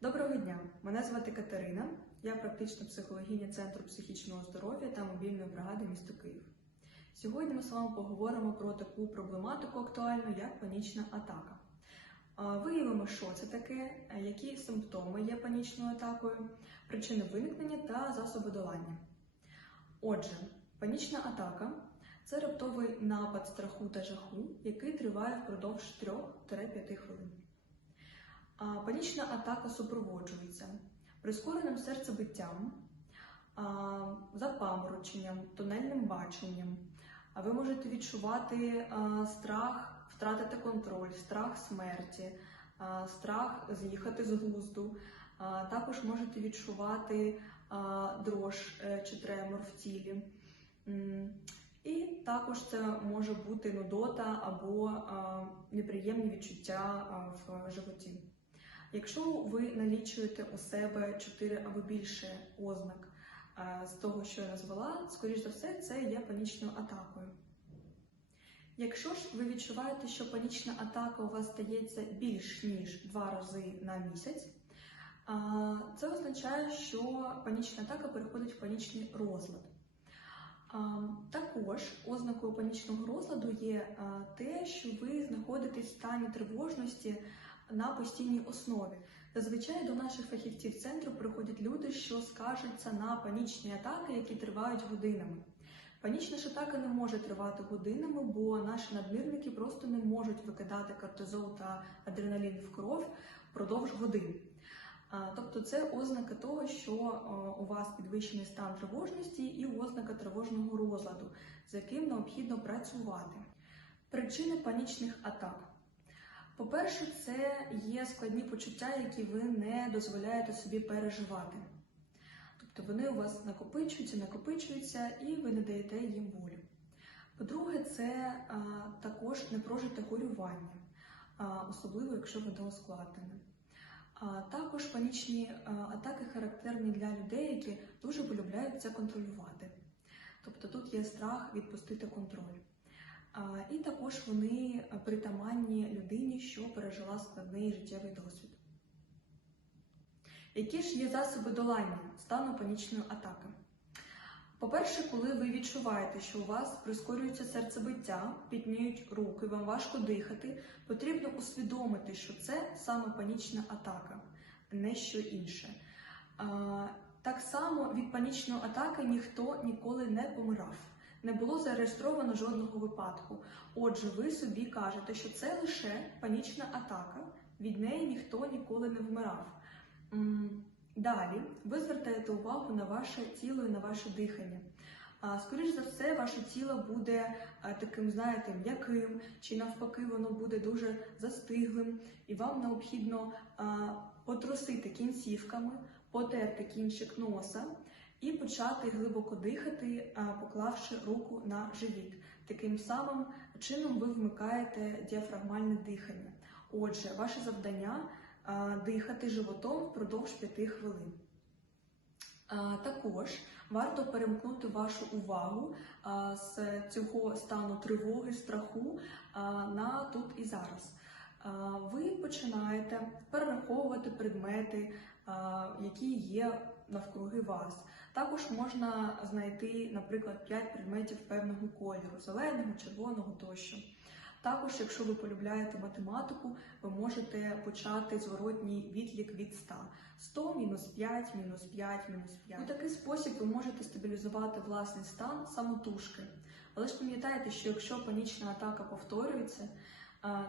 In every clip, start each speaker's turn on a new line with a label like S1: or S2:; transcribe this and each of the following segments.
S1: Доброго дня! Мене звати Катерина. Я практична психологиня Центру психічного здоров'я та мобільної бригади міста Київ. Сьогодні ми з вами поговоримо про таку проблематику актуальну, як панічна атака. Виявимо, що це таке, які симптоми є панічною атакою, причини виникнення та засоби долання. Отже, панічна атака це раптовий напад страху та жаху, який триває впродовж 3-5 хвилин. Панічна атака супроводжується прискореним серцебиттям, запамороченням, тунельним баченням. Ви можете відчувати страх втратити контроль, страх смерті, страх з'їхати з глузду. Також можете відчувати дрож е, чи тремор в тілі. І також це може бути нудота або неприємні відчуття в животі. Якщо ви налічуєте у себе 4 або більше ознак е, з того, що я назвала, скоріш за все, це є панічною атакою. Якщо ж ви відчуваєте, що панічна атака у вас стається більш ніж 2 рази на місяць, це означає, що панічна атака переходить в панічний розлад. Також ознакою панічного розладу є те, що ви знаходитесь в стані тривожності на постійній основі. Зазвичай до наших фахівців центру приходять люди, що скаржаться на панічні атаки, які тривають годинами. Панічна ж атака не може тривати годинами, бо наші надмірники просто не можуть викидати кортизол та адреналін в кров впродовж годин. Тобто це ознака того, що у вас підвищений стан тривожності і ознака тривожного розладу, з яким необхідно працювати. Причини панічних атак. По-перше, це є складні почуття, які ви не дозволяєте собі переживати. Тобто вони у вас накопичуються, накопичуються, і ви не даєте їм волю. По-друге, це а, також непрожите горювання, а, особливо якщо воно ускладнене. Також панічні а, атаки характерні для людей, які дуже полюбляють це контролювати. Тобто тут є страх відпустити контроль. І також вони притаманні людині, що пережила складний життєвий досвід. Які ж є засоби долання стану панічної атаки? По-перше, коли ви відчуваєте, що у вас прискорюється серцебиття, підніють руки, вам важко дихати, потрібно усвідомити, що це саме панічна атака, не що інше. Так само від панічної атаки ніхто ніколи не помирав. Не було зареєстровано жодного випадку. Отже, ви собі кажете, що це лише панічна атака, від неї ніхто ніколи не вмирав. Далі ви звертаєте увагу на ваше тіло і на ваше дихання. А, Скоріш за все, ваше тіло буде таким, знаєте, м'яким, чи навпаки, воно буде дуже застиглим, і вам необхідно а, потрусити кінцівками, потерти кінчик носа і почати глибоко дихати, поклавши руку на живіт. Таким самим чином ви вмикаєте діафрагмальне дихання. Отже, ваше завдання дихати животом впродовж 5 хвилин. Також варто перемкнути вашу увагу з цього стану тривоги, страху на тут і зараз. Ви починаєте перераховувати предмети, які є навкруги вас. Також можна знайти, наприклад, 5 предметів певного кольору зеленого, червоного тощо. Також, якщо ви полюбляєте математику, ви можете почати зворотній відлік від 100. 100 мінус 5, мінус 5, мінус 5. У такий спосіб ви можете стабілізувати власний стан самотужки. Але ж пам'ятайте, що якщо панічна атака повторюється,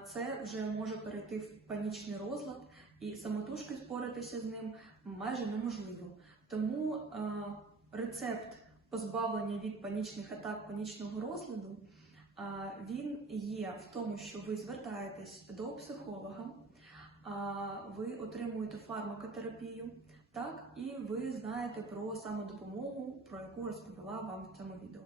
S1: це вже може перейти в панічний розлад, і самотужки споратися з ним майже неможливо. Тому а, рецепт позбавлення від панічних атак панічного розладу. А, Він є в тому, що ви звертаєтесь до психолога, а, ви отримуєте фармакотерапію, так, і ви знаєте про самодопомогу, про яку розповіла вам в цьому відео.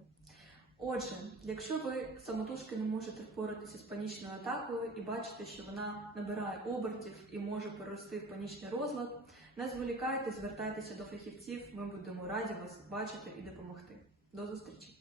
S1: Отже, якщо ви самотужки не можете впоратися з панічною атакою і бачите, що вона набирає обертів і може перерости в панічний розлад, не зволікайте, звертайтеся до фахівців, ми будемо раді вас бачити і допомогти. До зустрічі!